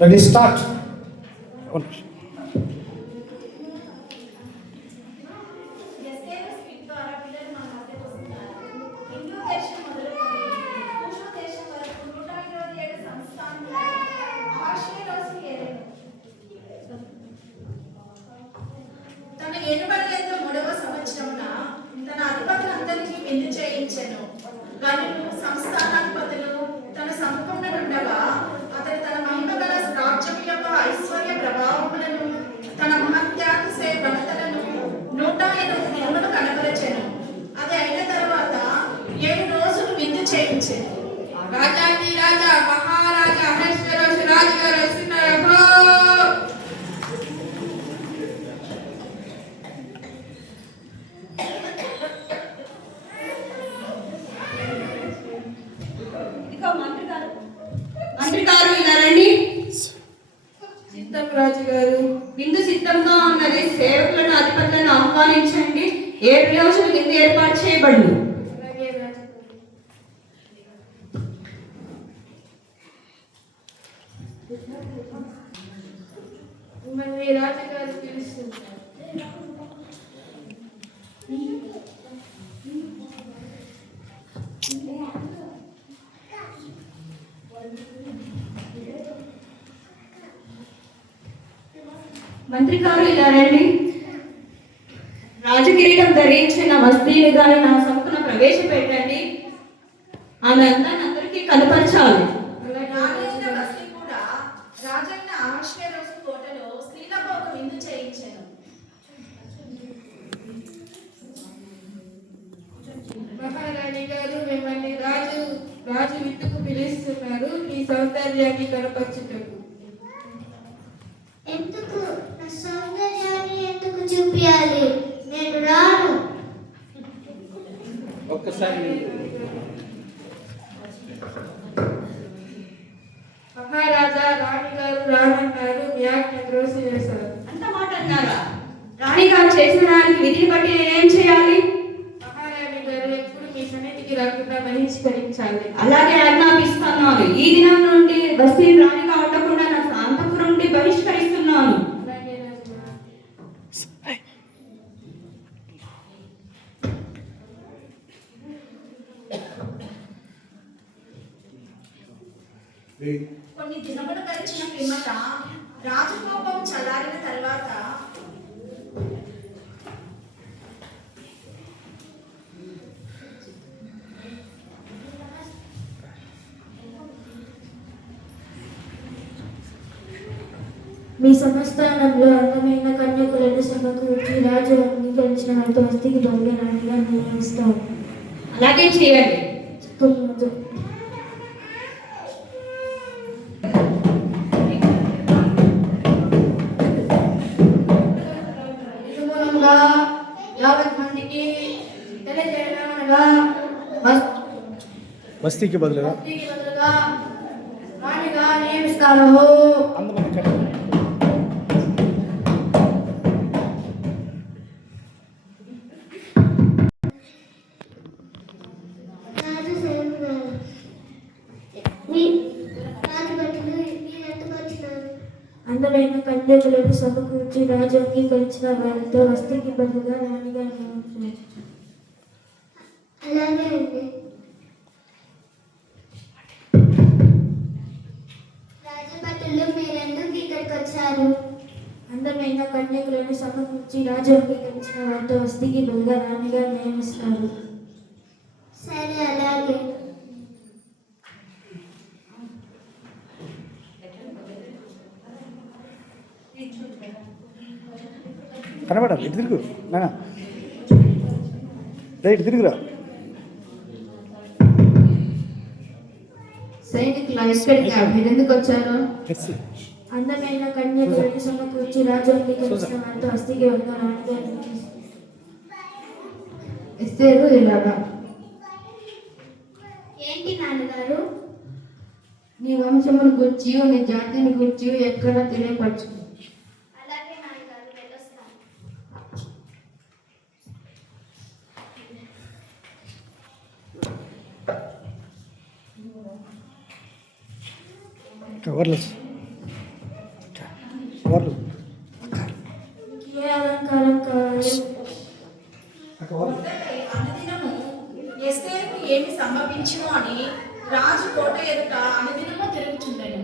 Ready start. తన ఏనుబడియందు 3వ సంవత్సరమున తన అధిపతులందరికీ విందు చేయించెను. గనులు సంస్థానాధిపతులు తన సముఖమునుండగా అతడు తన మహిమగల రాజ్యము యొక్క ఐశ్వర్య ప్రభావములను తన మహత్యాతిశయ ఘనతలను 108 దినములు కనబరచెను. అది అయిన తర్వాత 7 రోజులు విందు చేయించెను. రాజాకి రాజా మహారాజా అహశ్వేరోషు రాజుగారు వస్తున్నారు. మంత్రి గారు ఇలా రండి. సిద్ధం రాజుగారు. విందు సిద్ధంగా ఉన్నది. సేవకులను అధిపతులను ఆహ్వానించండి. 7 రోజులు విందు ఏర్పాటు చేయబడింది. అలాగే రాజుగారు. మిమ్మల్ని రాజుగారు పిలుస్తున్నారు. మంత్రి గారు ఇలా రండి. రాజకిరీటం ధరించిన వస్తీని గాని నా సముఖన ప్రవేశపెట్టండి. ఆమె అందాన్ని అందరికీ కనపరచాలి. రాజైన వస్తీ కూడా రాజైన అహశ్వేరోషు కోటలో స్త్రీలకు ఒక విందు చేయించెను. మహారాణి గారు, మిమ్మల్ని రాజు విందుకు పిలుస్తున్నారు. మీ సౌందర్యాన్ని కనపరచుటకు. ఎందుకు నా సౌందర్యాన్ని ఎందుకు చూపించాలి? నేను రాను. ఒక్కసారి మహారాజా, రాణి గారు రానన్నారు. మీ ఆజ్ఞ త్రోసివేశారు. అంత మాట అన్నారా? రాణి గారు చేసిన దానికి విధిని బట్టి నేనేం చేయాలి? మహారాణి గారు ఎప్పుడు మీ సన్నిధికి రాకుండా బహిష్కరించాలి. అలాగే ఆజ్ఞాపిస్తున్నాను. ఈ దినం నుండి వస్తీ రాణిగా ఉండకుండా నా అంతఃపురం నుండి బహిష్కరిస్తున్నాను. అలాగే రాజుగారు. కొన్ని దినములు గడిచిన పిమ్మట రాజకోపం చల్లారిన తర్వాత మీ సంస్థానంలో అందమైన కన్యకులను సమకూర్చి రాజు అంగీకరించిన వారితో వస్తీకి బహుళనాటిగా నియమిస్తాం. అలాగే చేయండి. చెప్తున్నది. మూలంగా 50 మందికి తెలియజేయడమనగా వస్తీకి బదులుగా వస్తీకి బదులుగా రాణిగా నియమిస్తాను. అందమైన కన్యకలు. రాజు సేవకులు, రాజభటులు మీరెందుకు వచ్చినారు? అందమైన కన్యకులను సమకూర్చి రాజు అంగీకరించిన వారితో వస్తీకి బదులుగా రాణిగా నియమించారు. అలాగే అండి. రాజభటులు మీరెందుకు ఇక్కడికి వచ్చారు? అందమైన కన్యకులను సమకూర్చి రాజు అంగీకరించిన వారితో వస్తీకి బదులుగా రాణిగా నియమిస్తారు. సరే, అలాగే. కనబడాలి. ఇటు తిరుగు నానా, రైట్ తిరుగురా. సైనికులు ఎక్కడికి మీరు ఎందుకు వచ్చారు? అందమైన కన్యకులను సమకూర్చి రాజు అంగీకరించిన వారితో వస్తీకి బదులుగా రాణిగా నియమిస్తారు. ఎస్తేరు ఇలాగా. ఏంటి నాన్నగారు? నీ వంశమును గుర్చి నీ జాతిని గుర్చి ఎక్కడ తెలియపరచు. అలాగే నాన్నగారు, వెళ్ళొస్తాను. కవర్లెస్ వాళ్ళు మీకు ఏ అలంకారం కావాలి? అక్క వాళ్ళు మొర్దెకై అనుదినము ఎస్తేరుకు ఏమి సంభవించును అని రాజు కోట ఎదుట అనుదినము తిరుగుచుండెను.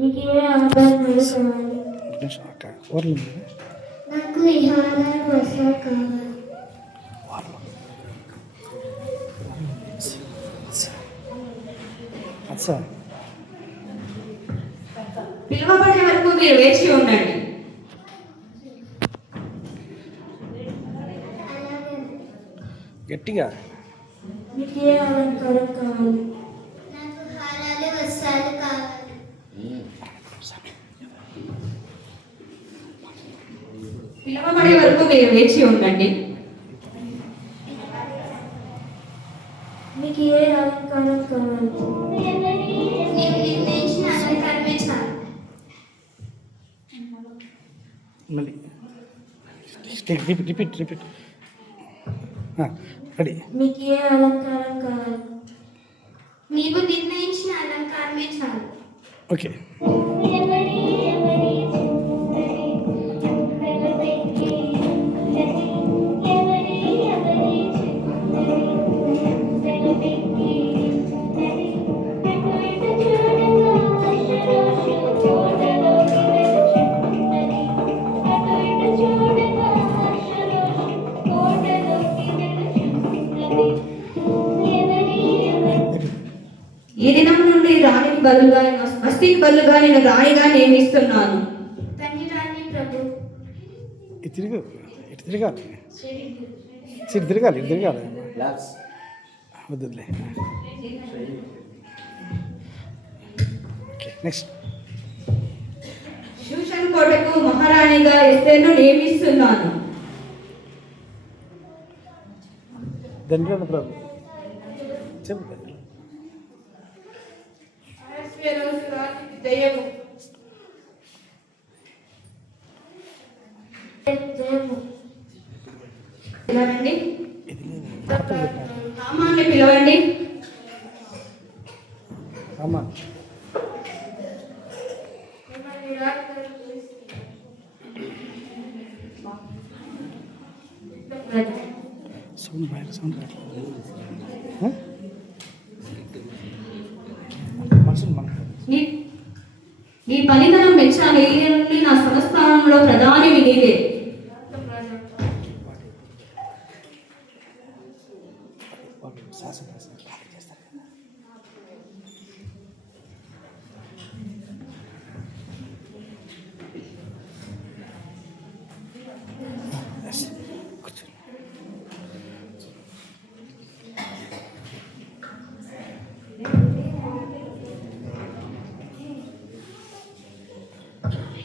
మీకు ఏ ఆభరణాలు కావాలి? ఒక నిమిషం అక్క వాళ్ళు నాకు విహార వస్త్రాలు కావాలి. అచ్చా పిలువబడే వరకు మీరు వేచి ఉండండి. గట్టిగా మీకు ఏ అలంకారం కావాలి? నాకు హారాలు వస్త్రాలు కావాలి. పిలువబడే వరకు మీరు వేచి ఉండండి. మీకు ఏ అలంకారం కావాలి? నీవు నిర్ణయించిన అలంకారమే చాలు. మళ్ళీ రిపీట్ రెడీ. మీకు ఏ అలంకారం కావాలి? నీవు నిర్ణయించిన అలంకారమే చాలు. ఓకే ఈ దినం నుండి రాణికి బదులుగా వస్తికి బదులుగా నేను రాయిగా నియమిస్తున్నాను. ధన్యురాలిని ప్రభు. ఇటు తిరుగు ఇటు తిరగాలి ఇటు తిరగాలి ఇటు తిరగాలి వద్దులే. Okay next. షూషన్ కోటకు మహారాణిగా ఎస్తేర్ను నియమిస్తున్నాను. ధన్యవాద ప్రభు చెప్పు. జయము. పిలవండి. హామాన్ని పిలవండి. అమ్మా సౌండ్ బయట సౌండ్ మనుషులు మన ఈ పనితనం మెచ్చాను. ఈ నుండి నా సంస్థానంలో ప్రధాని నీవే.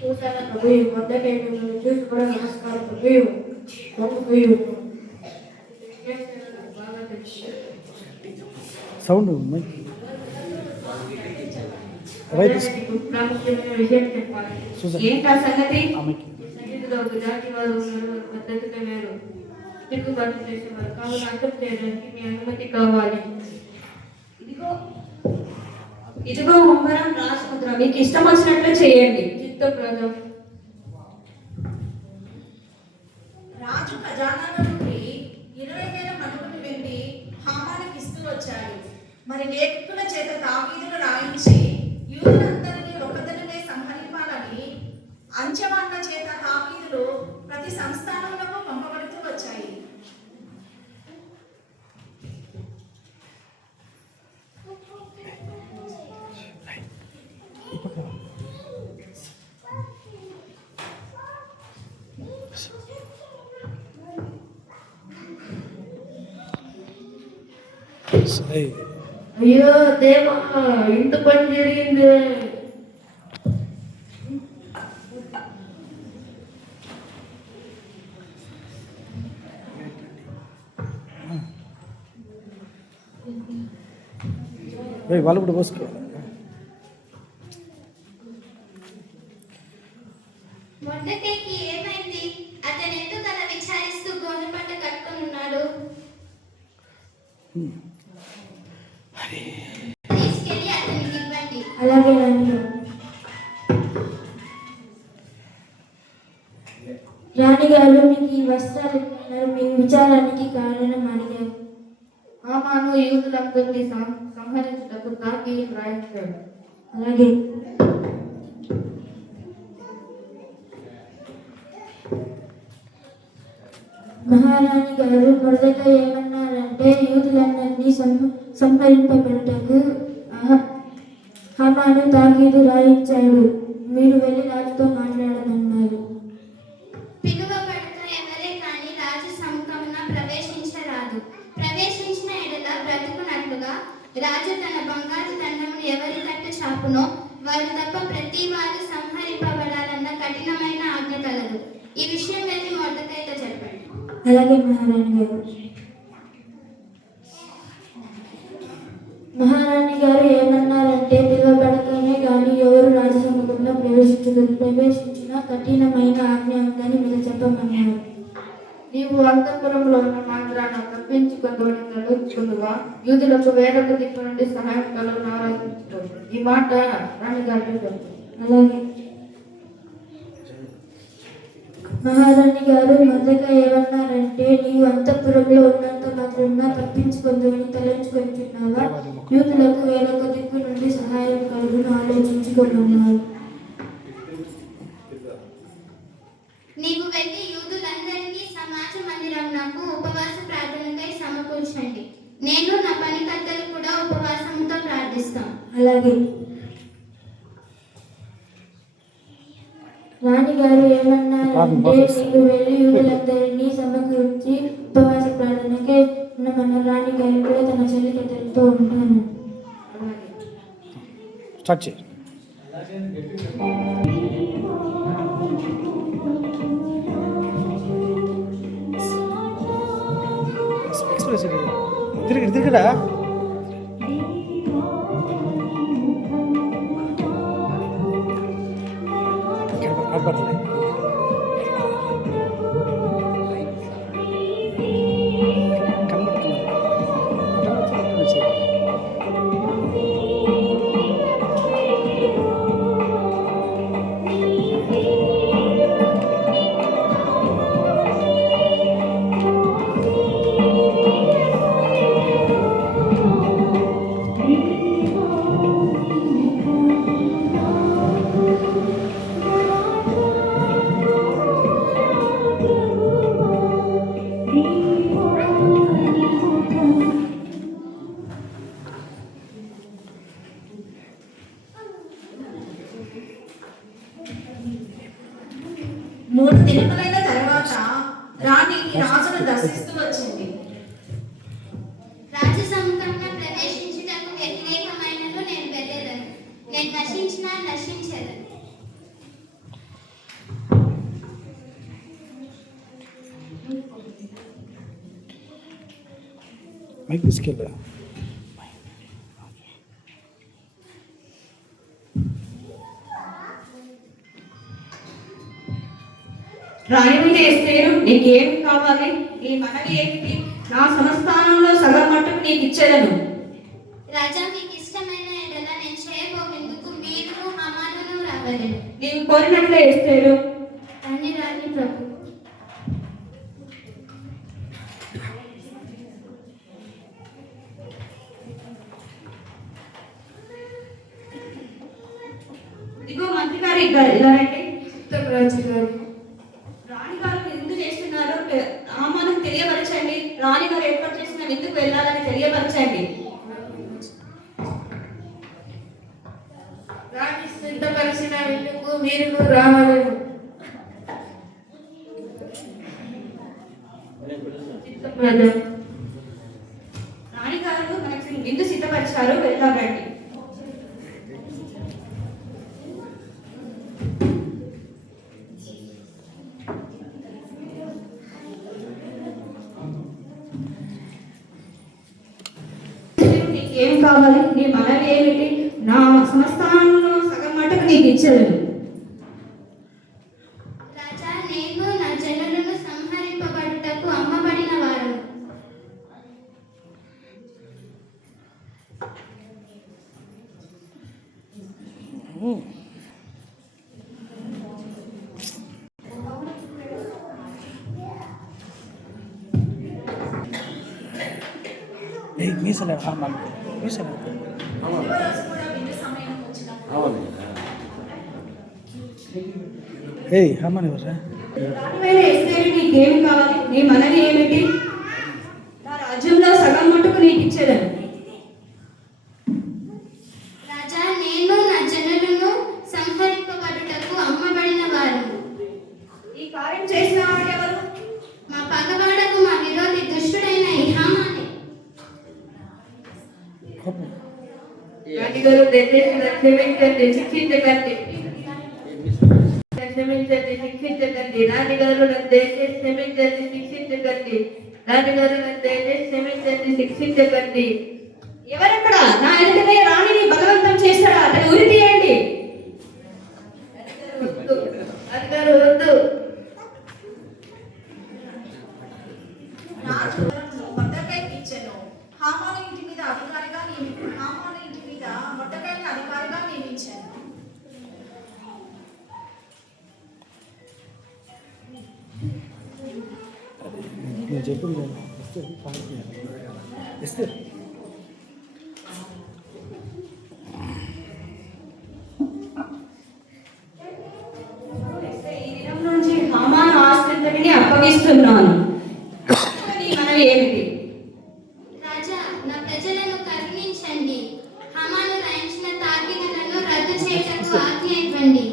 చూసారా ప్రభు, మొదటి చూసి కూడా నమస్కారం ప్రభు. బాగా తెలుసు. సౌండ్ రైట్ ప్రాముఖ్యమైన విషయం చెప్పాలి. చూసాను ఏంటా సంగతి? ఆమెకి సన్నిధిలో ఒక జాతి వారు ఉన్నారు, వారి పద్ధతిలో వేరు, తిరుగుబాటు చేసేవారు. కావున అర్థం చేయడానికి మీ అనుమతి కావాలి. ఇదిగో ఉంగరం రాజముద్ర, మీకు ఇష్టం వచ్చినట్లు చేయండి. చిత్తప్రదం. రాజు ఖజానాలో నుండి 20,000 మణుగులు వెండి హామానుకి ఇస్తూ వచ్చాడు. మరి లేఖకుల చేత తాకీదులు రాయించి యూదులందరినీ ఒకదనినే సంహరింపాలని అంచెమాన్ల చేత తాకీదులు ప్రతి సంస్థానములకు పంపబడుతూ వచ్చాయి. అయ్యో దేవా, ఇంత పని జరిగింది. వాళ్ళు కూడా పోసుకోవాలి. మొర్దెకైకి ఏమైంది? అతను ఎందుకు అలా విచారిస్తూ గోనె పట్ట కట్టుకొని ఉన్నాడు? తీసుకెళ్ళి అతనికి ఇవ్వండి. అలాగే నాన్న. రాణిగారు మీకు ఈ వస్త్రాలు ఇస్తున్నారు, మీ విచారానికి కారణం అడిగారు. హామాను యూదులందరినీ సంహరించుటకు తాకీదు రాయించాడు. అలాగే మహారాణి గారు మొదటగా ఏమన్నారంటే యూదులందరినీ సంహరింపబడుటకు హామాను తాకీదు రాయించాడు, మీరు వెళ్ళి రాజుతో మాట్లాడమన్నారు. పిలువబడక ఎవరే కాని రాజు సముఖమున ప్రవేశించరాదు. ప్రవేశించిన ఎడల బ్రతుకున్నట్లుగా రాజు తన బంగారు దండమును ఎవరి తట్టు చాపునో వారు తప్ప ప్రతి వారు సంహరింపబడాలన్న కఠినమైన ఆజ్ఞ కలదు. ఈ విషయం వెళ్ళి మొర్దెకైతో చెప్పండి. అలాగే మహారాణి గారు. మహారాణి గారు ఏమన్నారంటే పిలువబడకనే కానీ ఎవరు రాజసముఖంలో ప్రవేశించిన కఠినమైన ఆజ్ఞ ఉందని మీరు చెప్పమన్నారు. నీవు అంతఃపురంలో ఉన్న మాత్రాన తప్పించుకొని తలుచుకుందుగా యూదులకు వేరొక దిక్కు నుండి సహాయం కలుగును ఆలోచించుకోండి. ఈ మాట రాణిగారికి చెప్పు. అలాగే మహారాణి గారు మొదట ఏమన్నారంటే నీవు అంతఃపురంలో ఉన్నంత మాత్రమే తప్పించుకుందామని తలంచుకుంటున్నావా, యూదులకు వేరొక దిక్కు నుండి సహాయం కలుగును ఆలోచించుకున్నారు. నీవు వెళ్ళి యూదులందరినీ సమాజ మందిరమునకు ఉపవాస ప్రార్థనకై సమకూర్చండి. నేను నా పనికర్తలు కూడా ఉపవాసంతో ప్రార్థిస్తాం. అలాగే రాణిగారు ఏమన్నారంటే నీవు వెళ్ళి యూదులందరినీ సమకూర్చి ఉపవాస ప్రార్థనకే మన రాణిగారు కూడా తన చెల్లికత్తెలతో ఉంటాను. స్టార్ట్ చేయి. ఎక్స్ప్రెస్ తిరిగిడా కనపడలే. మూడు దినములైన తర్వాత రాణి రాజును దర్శిస్తూ వచ్చింది. రాజు సముఖంలో ప్రవేశించుటకు వ్యతిరేకమైనను నేను వెళ్ళేదను. నేను నశించినా నశించేదను. మైక్ తీసుకెళ్ళా. రాణివైన ఎస్తేరు, నీకేం కావాలి? నీ మనవి ఏమిటి? నా సంస్థానంలో సగం మట్టుకు నీకు ఇచ్చేదను. రాజా, మీకు ఇష్టమైన ఎడల నేను చేయబోయేందుకు మీరు హామానును రాగలరు. నీవు కోరినట్లే ఎస్తేరు. రాణి ప్రభు. ఇదిగో మంత్రి గారు ఇలా రండి. రాజు గారు, రాణిగారు ఎందుకు చేస్తున్నారు ఆమానికి తెలియపరచండి. రాణిగారు ఏర్పాటు చేసిన విందుకు వెళ్ళాలని తెలియపరచండి. రాణి సిద్ధపరిచిన విందుకు మీరు రావలేరు. రాణిగారు మనకి విందు సిద్ధపరిచారు, వెళ్దాం రండి. ఏం కావాలి? నీ మనవి ఏమిటి? నా సంస్థానంలో సగం మటుకు నీకు ఇచ్చేది. రాజా, నేను నా జనులను సంహరింపబడుటకు అమ్మబడిన వారు. మీసలే హామాన్ మీసలే మూడవ రోజు కూడా విందు సమయం వచ్చినప్పుడు ఏయ్ హామాన్ ఎవర్రా రాణివైన ఎస్తేరు నీకేమి కావాలి? నీ మనవి ఏమిటి? నా రాజ్యంలో సగం మట్టుకు నీకు ఇచ్చేదని. రాజా, నేను నా జనులను సంహరింపబడుటకు అమ్మబడిన వారు. ఈ కార్యం చేసిన వాడు ఎవరు? మా పగవాడకు మా విరోధి దుష్టుడైన ఈ హామానే. రాణిగారు దయచేసి క్షమించండి, శిక్షించకండి. క్షమించండి, శిక్షించకండి. రాణిగారు నన్ను దయచేసి క్షమించండి, శిక్షించకండి. రాణిగారు నన్ను దయచేసి క్షమించండి, శిక్షించకండి. ఎవరెక్కడ? నా ఎదుటనే రాణిని బలవంతం చేస్తాడా? అతని ఉరి తీయండి. రాణిగారు వద్దు. రాజు మొర్దెకైకి ఇచ్చెను. హామాను ఇంటి మీద మొర్దెకైని అధికారిగా నియమించాను. నేను చెప్పింది ఇస్తే ఈ దినం నుంచి హామాను ఆస్తిని అప్పగిస్తున్నాను. నీ మనవి ఏమిటి? రాజా, నా ప్రజలను కరుణించండి. హామాను రాయించిన తాకిదలను రద్దు చేయటకు ఆజ్ఞ ఇవ్వండి.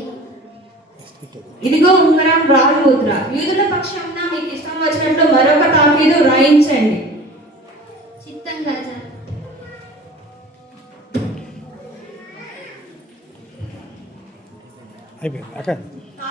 ఇదిగో ఉంగరం, రాజు ముద్ర. యూదుల పక్షంన మీకు ఇష్టం వచ్చినట్లు మరొక తాకీదు రాయించండి. చిత్తం రాజా. అయిపోయింది అక్క ఆ